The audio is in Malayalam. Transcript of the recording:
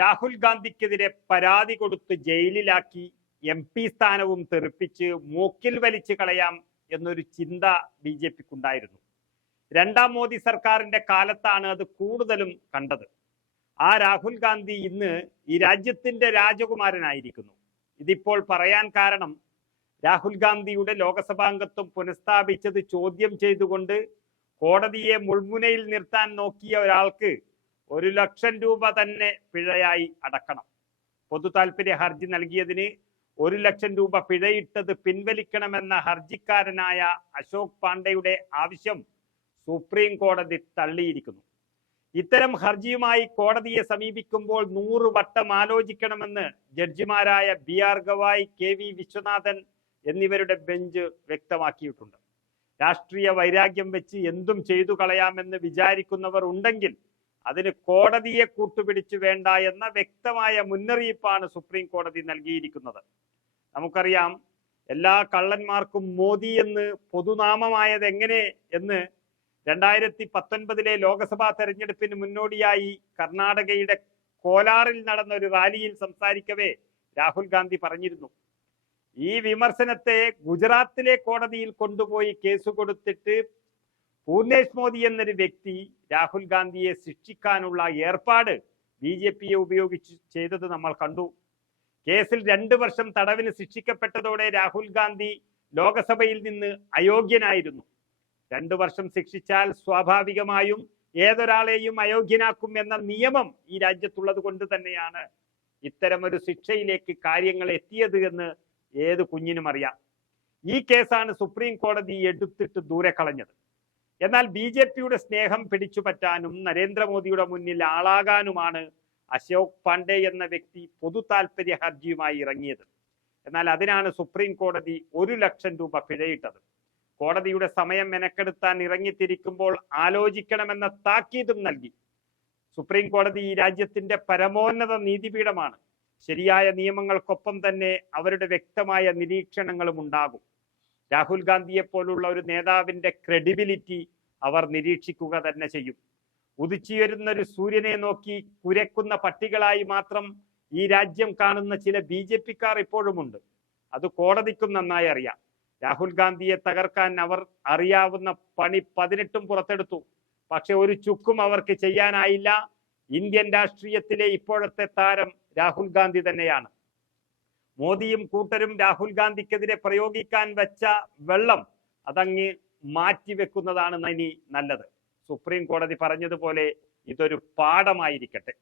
രാഹുൽ ഗാന്ധിക്കെതിരെ പരാതി കൊടുത്ത് ജയിലിലാക്കി എം പി സ്ഥാനവും തെറിപ്പിച്ച് മൂക്കിൽ വലിച്ചു കളയാം എന്നൊരു ചിന്ത ബി ജെ പിക്കുണ്ടായിരുന്നു. രണ്ടാം മോദി സർക്കാരിന്റെ കാലത്താണ് അത് കൂടുതലും കണ്ടത്. ആ രാഹുൽ ഗാന്ധി ഇന്ന് ഈ രാജ്യത്തിന്റെ രാജകുമാരനായിരിക്കുന്നു. ഇതിപ്പോൾ പറയാൻ കാരണം രാഹുൽ ഗാന്ധിയുടെ ലോകസഭാംഗത്വം പുനഃസ്ഥാപിച്ചത് ചോദ്യം ചെയ്തുകൊണ്ട് കോടതിയെ മുൾമുനയിൽ നിർത്താൻ നോക്കിയ ഒരാൾക്ക് ഒരു ലക്ഷം രൂപ തന്നെ പിഴയായി അടക്കണം. പൊതു താല്പര്യ ഹർജി നൽകിയതിന് ഒരു ലക്ഷം രൂപ പിഴയിട്ടത് പിൻവലിക്കണമെന്ന ഹർജിക്കാരനായ അശോക് പാണ്ഡെയുടെ ആവശ്യം സുപ്രീം കോടതി തള്ളിയിരിക്കുന്നു. ഇത്തരം ഹർജിയുമായി കോടതിയെ സമീപിക്കുമ്പോൾ നൂറ് വട്ടം ആലോചിക്കണമെന്ന് ജഡ്ജിമാരായ B R Gavai K V Viswanathan എന്നിവരുടെ ബെഞ്ച് വ്യക്തമാക്കിയിട്ടുണ്ട്. രാഷ്ട്രീയ വൈരാഗ്യം വെച്ച് എന്തും ചെയ്തു കളയാമെന്ന് വിചാരിക്കുന്നവർ ഉണ്ടെങ്കിൽ അതിന് കോടതിയെ കൂട്ടുപിടിച്ചു വേണ്ട എന്ന വ്യക്തമായ മുന്നറിയിപ്പാണ് സുപ്രീം കോടതി നൽകിയിരിക്കുന്നത്. നമുക്കറിയാം എല്ലാ കള്ളന്മാർക്കും മോദി എന്ന് പൊതുനാമമായത് എങ്ങനെ എന്ന് രണ്ടായിരത്തി പത്തൊൻപതിലെ ലോക്സഭാ തെരഞ്ഞെടുപ്പിന് മുന്നോടിയായി കർണാടകയുടെ കോലാറിൽ നടന്ന ഒരു റാലിയിൽ സംസാരിക്കവേ രാഹുൽ ഗാന്ധി പറഞ്ഞിരുന്നു. ഈ വിമർശനത്തെ ഗുജറാത്തിലെ കോടതിയിൽ കൊണ്ടുപോയി കേസ് കൊടുത്തിട്ട് പൂർണേഷ് മോദി എന്നൊരു വ്യക്തി രാഹുൽ ഗാന്ധിയെ ശിക്ഷിക്കാനുള്ള ഏർപ്പാട് ബി ജെ പിയെ ഉപയോഗിച്ച് ചെയ്തത് നമ്മൾ കണ്ടു. കേസിൽ രണ്ട് വർഷം തടവിന് ശിക്ഷിക്കപ്പെട്ടതോടെ രാഹുൽ ഗാന്ധി ലോകസഭയിൽ നിന്ന് അയോഗ്യനായിരുന്നു. രണ്ട് വർഷം ശിക്ഷിച്ചാൽ സ്വാഭാവികമായും ഏതൊരാളെയും അയോഗ്യനാക്കും എന്ന നിയമം ഈ രാജ്യത്തുള്ളത് കൊണ്ട് തന്നെയാണ് ഇത്തരമൊരു ശിക്ഷയിലേക്ക് കാര്യങ്ങൾ എത്തിയത് എന്ന് ഏത് കുഞ്ഞിനും അറിയാം. ഈ കേസാണ് സുപ്രീം കോടതി എടുത്തിട്ട് ദൂരെ കളഞ്ഞത്. എന്നാൽ ബി ജെ പിയുടെ സ്നേഹം പിടിച്ചു പറ്റാനും നരേന്ദ്രമോദിയുടെ മുന്നിൽ ആളാകാനുമാണ് അശോക് പാണ്ഡെ എന്ന വ്യക്തി പൊതു താല്പര്യ ഹർജിയുമായി ഇറങ്ങിയത്. എന്നാൽ അതിനാണ് സുപ്രീം കോടതി ഒരു ലക്ഷം രൂപ പിഴയിട്ടത്. കോടതിയുടെ സമയം മെനക്കെടുത്താൻ ഇറങ്ങിത്തിരിക്കുമ്പോൾ ആലോചിക്കണമെന്ന താക്കീതും നൽകി. സുപ്രീം കോടതി ഈ രാജ്യത്തിന്റെ പരമോന്നത നീതിപീഠമാണ്. ശരിയായ നിയമങ്ങൾക്കൊപ്പം തന്നെ അവരുടെ വ്യക്തമായ നിരീക്ഷണങ്ങളും ഉണ്ടാകും. രാഹുൽ ഗാന്ധിയെ പോലുള്ള ഒരു നേതാവിന്റെ ക്രെഡിബിലിറ്റി അവർ നിരീക്ഷിക്കുക തന്നെ ചെയ്യും. ഉദിച്ചുയരുന്ന ഒരു സൂര്യനെ നോക്കി കുരക്കുന്ന പട്ടികളായി മാത്രം ഈ രാജ്യം കാണുന്ന ചില ബി ജെ പിക്കാർ ഇപ്പോഴുമുണ്ട്. അത് കോടതിക്കും നന്നായി അറിയാം. രാഹുൽ ഗാന്ധിയെ തകർക്കാൻ അവർ അറിയാവുന്ന പണി പതിനെട്ടും പുറത്തെടുത്തു. പക്ഷെ ഒരു ചുക്കും അവർക്ക് ചെയ്യാനായില്ല. ഇന്ത്യൻ രാഷ്ട്രീയത്തിലെ ഇപ്പോഴത്തെ താരം രാഹുൽ ഗാന്ധി തന്നെയാണ്. മോദിയും കൂട്ടരും രാഹുൽ ഗാന്ധിക്കെതിരെ പ്രയോഗിക്കാൻ വെച്ച വെള്ളം അതങ്ങ് മാറ്റിവെക്കുന്നതാണ് ഇനി നല്ലത്. സുപ്രീം കോടതി പറഞ്ഞതുപോലെ ഇതൊരു പാഠമായിരിക്കട്ടെ.